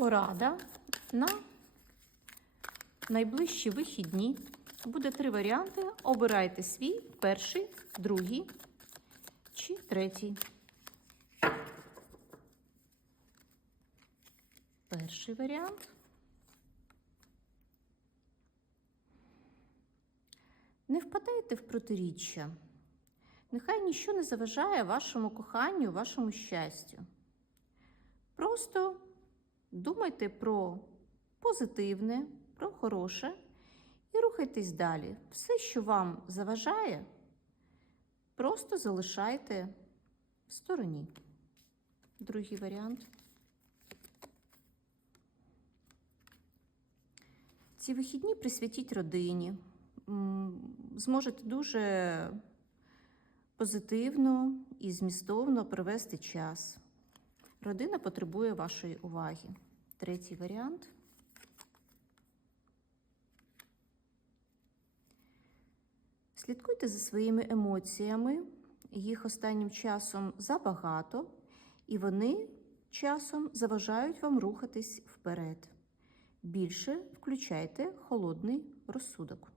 Порада на найближчі вихідні. Буде три варіанти. Обирайте свій перший, другий чи третій. Перший варіант. Не впадайте в протиріччя. Нехай ніщо не заважає вашому коханню, вашому щастю. Просто думайте про позитивне, про хороше і рухайтесь далі. Все, що вам заважає, просто залишайте в стороні. Другий варіант. Ці вихідні присвятіть родині. Зможете дуже позитивно і змістовно провести час. Родина потребує вашої уваги. Третій варіант. Слідкуйте за своїми емоціями. Їх останнім часом забагато, і вони часом заважають вам рухатись вперед. Більше включайте холодний розсудок.